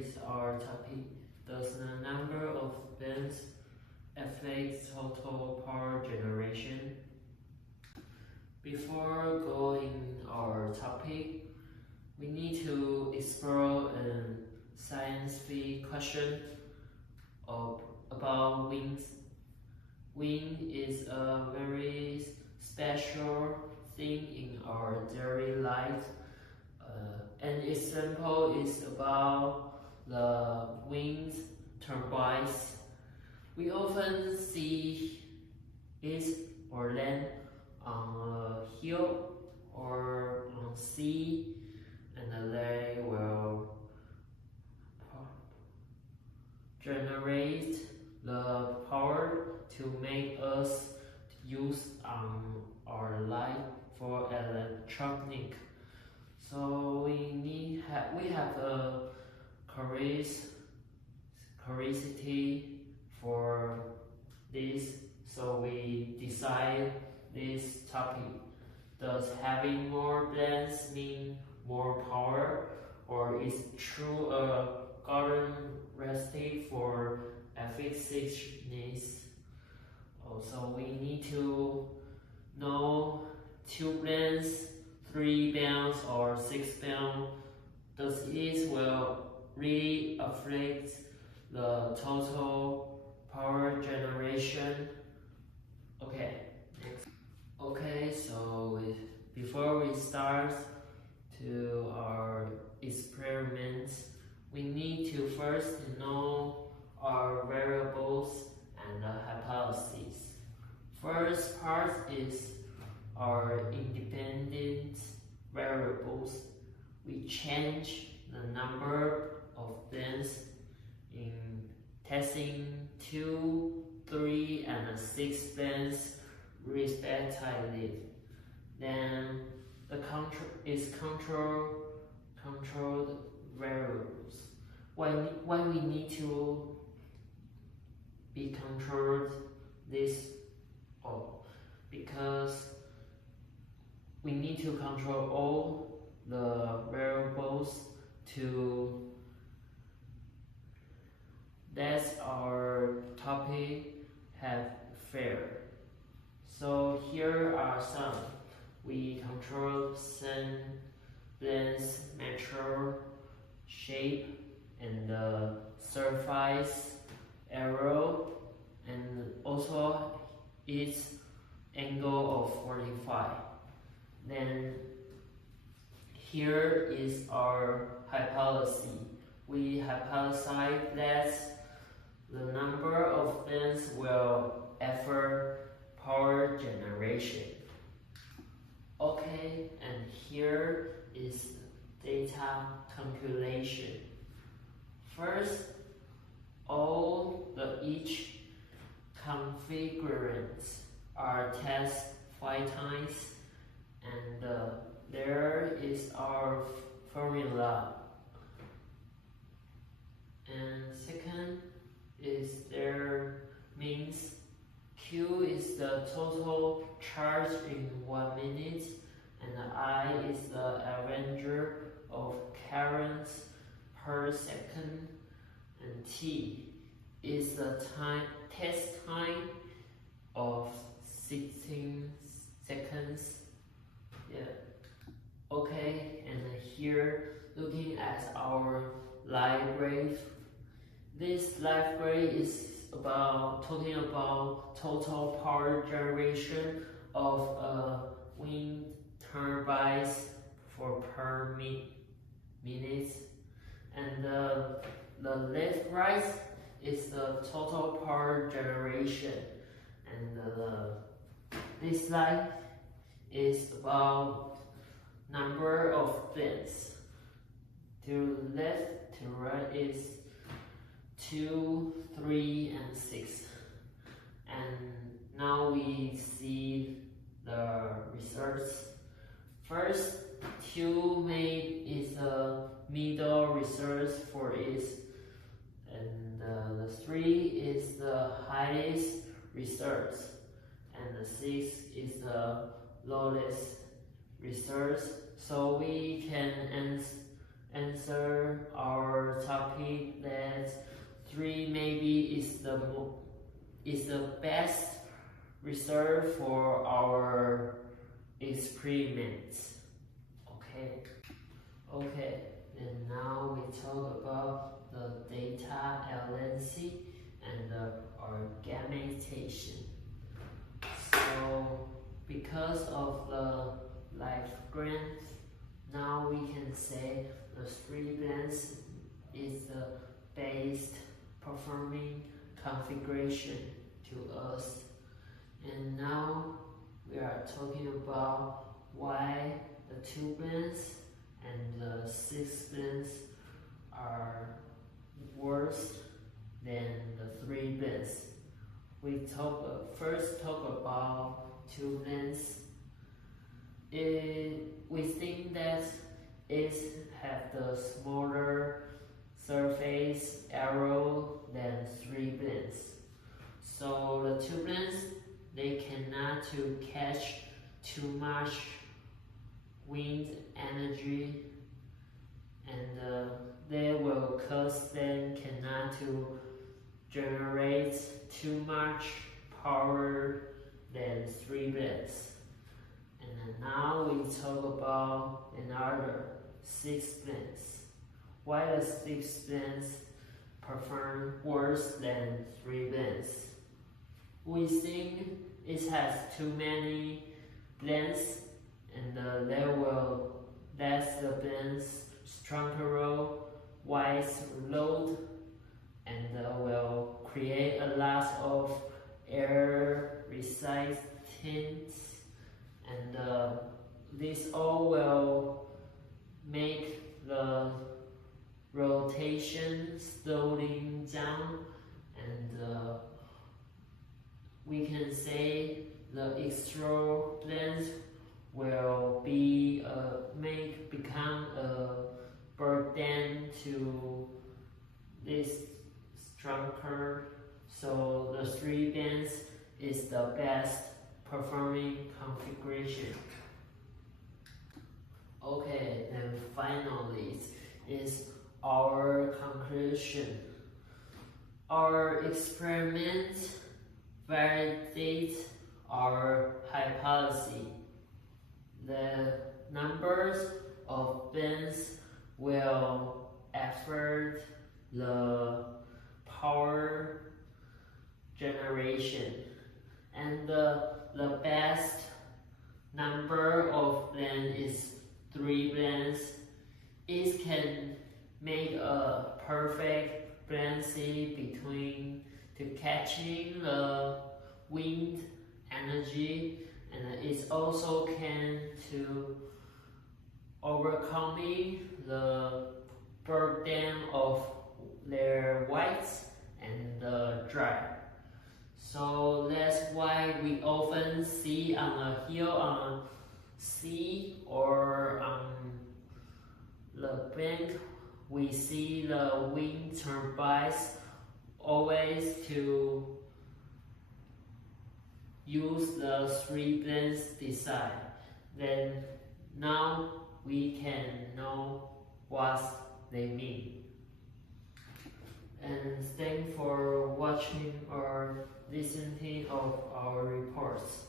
is our topic. Does the number of bands affect total power generation? Before going our topic, we need to explore a scientific question about winds. Wind is a very special thing in our daily life. An example is about the wind turbines. We often see it or land on a hill or on sea, and they will generate the power to make us use our light for electronic. So we have a curiosity for this, so we decide this topic. Does having more bands mean more power, or is true a golden recipe for efficiency? Also, we need to know 2 bands, 3 bands, or 6 bands. Does it will really affect the total power generation? Okay, next. Okay, so before we start to our experiments, we need to first know our variables and the hypotheses. First part is our independent variables. We change the number of bands in testing 2, 3, and 6 bands respectively. Then the controlled variables. Why we need to be controlled this all? Because we need to control all the variables to that our topic have fair. So here are some. We control sun, blends, material, shape, and the surface area, and also its angle of 45. Then here is our hypothesis. We hypothesize that the number of bands will affect power generation. Okay, and here is data calculation. First, each configurants are tested 5 times, and there is our formula. And second is there means Q is the total charge in 1 minute, and I is the average of currents per second, and T is the test time of 16 seconds. Yeah. Okay, and here looking at our library. This library is talking about total power generation of wind turbines for per minute, and the left right is the total power generation, and this slide is about number of bands. To left to right is 2, 3, and 6. And now we see the results. First, 2 is the middle result for it, and the 3 is the highest result, and the 6 is the lowest result. So we can answer our topic that 3 maybe is the best reserve for our experiments. Okay, and now we talk about the data latency and the organization. So because of the Lagrange, now we can say the 3 bands is the best performing configuration to us. And now we are talking about why the 2 bands and the 6 bands are worse than the 3 bands. We first talk about 2 bands. We think that it has the smaller surface area than 3 bands. So the 2 bands, they cannot to catch too much wind energy, and they will cause them cannot to generate too much power than 3 bands. And now we talk about another 6 bands. Why the 6 bands perform worse than 3 bands? We think it has too many bands, and that's the band's structural wise load, and will create a lot of air resistance, and this all will make the rotation slowing down, and we can say the extra bands will become a burden to this structure. So the 3 bands is the best performing configuration. Okay, and finally is our conclusion. Our experiment validates our hypothesis. The numbers of bands will affect the power generation, and the best number of bands is 3 bands. It can make a perfect balance between to catching the wind energy, and it also can to overcoming the burden of their whites and the dry. So that's why we often see on a hill, on sea, or on the bank, we see the wind turbines always to use the 3 bands design. Then now we can know what they mean. And thanks for watching or listening of our reports.